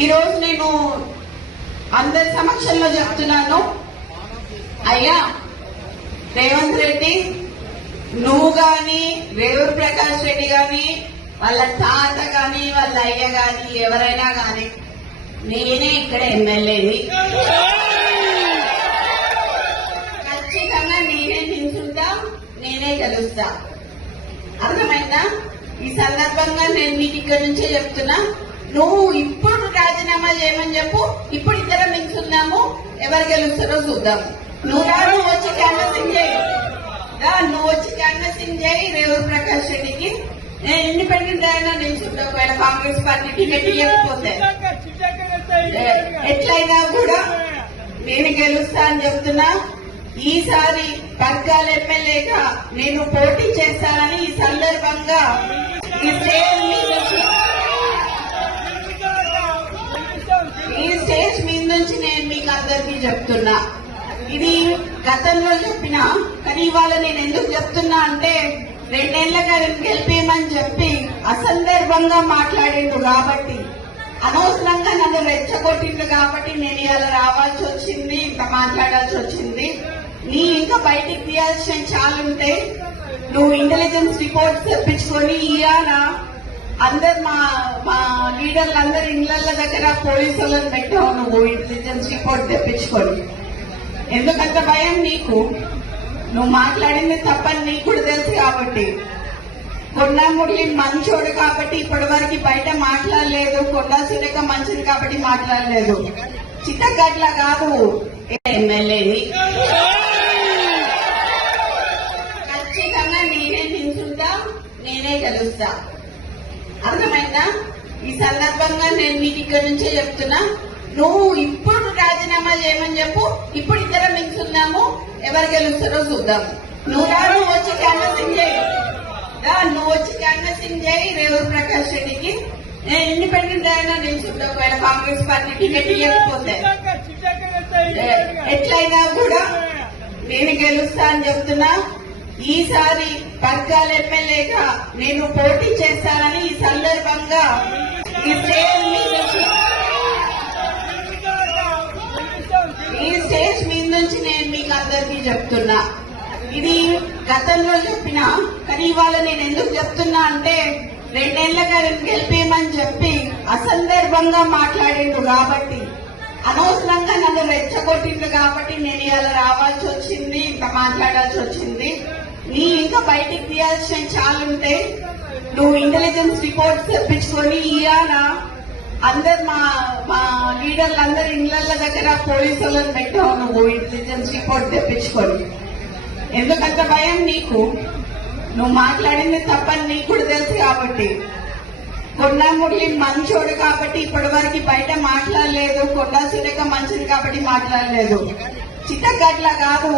ఈ రోజు నేను అందరి సమక్షంలో చెప్తున్నాను, అయ్యా రేవంత్ రెడ్డి, నువ్వు గాని రేవూరు ప్రకాష్ రెడ్డి గాని వాళ్ళ తాత గాని వాళ్ళ అయ్య గాని ఎవరైనా గాని నేనే ఇక్కడ ఎమ్మెల్యేని, ఖచ్చితంగా నేనే నిల్చుంటా, నేనే గెలుస్తా. అర్థమైందా? ఈ సందర్భంగా నేను మీకు ఇక్కడ నుంచే చెప్తున్నా, నువ్వు ఇప్పుడు రాజీనామా చేయమని చెప్పు, ఇప్పుడు ఇద్దరం నిల్చుందాము, ఎవరు గెలుస్తారో చూద్దాము. నువ్వు వచ్చి క్యాన్వసింగ్ చేయి, నువ్వు వచ్చి క్యాన్వసింగ్ చేయి రేవూరు ప్రకాష్ రెడ్డికి. నేను ఇండిపెండెంట్ అయినా నిల్చుంటా, ఒకవేళ కాంగ్రెస్ పార్టీ టికెట్ ఇవ్వకపోతే ఎట్లయినా కూడా నేను గెలుస్తా అని చెప్తున్నా. ఈసారి పర్గాల ఎమ్మెల్యేగా నేను పోటీ చేస్తానని ఈ సందర్భంగా ఈ స్టేజ్ మీద నుంచి నేను మీకు అందరికీ చెప్తున్నా. ఇది గతంలో చెప్పినా, కానీ ఇవాళ నేను ఎందుకు చెప్తున్నా అంటే 2 ఏళ్లుగా గెలిపేయమని చెప్పి అసందర్భంగా మాట్లాడిండు కాబట్టి, అనవసరంగా నన్ను రెచ్చగొట్టిండు కాబట్టి నేను ఇవాళ రావాల్సి వచ్చింది, ఇంకా మాట్లాడాల్సి వచ్చింది. నీ ఇంకా బయటికి తీయాల్సిన చాలా ఉంటాయి. నువ్వు ఇంటెలిజెన్స్ రిపోర్ట్స్ తెప్పించుకొని ఇవాళ అందరు మా లీడర్లు అందరు ఇళ్ల దగ్గర పోలీసులను పెట్టావు, నువ్వు ఇంటెలిజెన్స్ రిపోర్ట్ తెప్పించుకొని. ఎందుకంత భయం నీకు? నువ్వు మాట్లాడింది తప్పని నీకు కూడా తెలుసు కాబట్టి. కొండా మురళి మంచోడు కాబట్టి ఇప్పటి వరకు బయట మాట్లాడలేదు, కొండా సురేఖ మంచిది కాబట్టి మాట్లాడలేదు. చిత్తగట్ల కాదు ఎమ్మెల్యేని, ఖచ్చితంగా నేనే నిల్చుంటా, నేనే గెలుస్తా. అర్థమైందా? ఈ సందర్భంగా నేను మీకు ఇక్కడ నుంచే చెప్తున్నా, నువ్వు ఇప్పుడు రాజీనామా చేయమని చెప్పు, ఇప్పుడు ఇద్దరం నిల్చుందాము, ఎవరు గెలుస్తారో చూద్దాము. నువ్వు వచ్చి క్యాన్వసింగ్ చేయి, నువ్వు వచ్చి క్యాన్వసింగ్ చేయి రేవూరు ప్రకాష్ రెడ్డికి. నేను ఇండిపెండెంట్ అయినా నిల్చుంటా, ఒకవేళ కాంగ్రెస్ పార్టీ టికెట్ ఇవ్వకపోతే ఎట్లయినా కూడా నేను గెలుస్తా అని చెప్తున్నా. ఈసారి పర్గాల ఎమ్మెల్యేగా నేను పోటీ చేస్తానని ఈ సందర్భంగా ఈ స్టేజ్ మీద నుంచి నేను మీకు అందరికీ చెప్తున్నా. ఇది గతంలో చెప్పినా, కానీ ఇవాళ నేను ఎందుకు చెప్తున్నా అంటే 2 ఏళ్లుగా గెలిపేయమని చెప్పి అసందర్భంగా మాట్లాడిండు కాబట్టి, అనవసరంగా నన్ను రెచ్చగొట్టిండు కాబట్టి నేను ఇవాళ రావాల్సి వచ్చింది, ఇంకా మాట్లాడాల్సి వచ్చింది. నీ ఇంకా బయటికి తీయాల్సిన చాలా ఉంటాయి. నువ్వు ఇంటెలిజెన్స్ రిపోర్ట్స్ తెప్పించుకొని ఇవాళ అందరు మా లీడర్లు అందరు ఇళ్ల దగ్గర పోలీసులను పెట్టావు, నువ్వు ఇంటెలిజెన్స్ రిపోర్ట్ తెప్పించుకొని. ఎందుకంత భయం నీకు? నువ్వు మాట్లాడింది తప్పని నీకు కూడా తెలుసు కాబట్టి. కొండా మురళి మంచోడు కాబట్టి ఇప్పటి వరకు బయట మాట్లాడలేదు, కొండా సురేఖ మంచిది కాబట్టి మాట్లాడలేదు. చిత్తగట్ల కాదు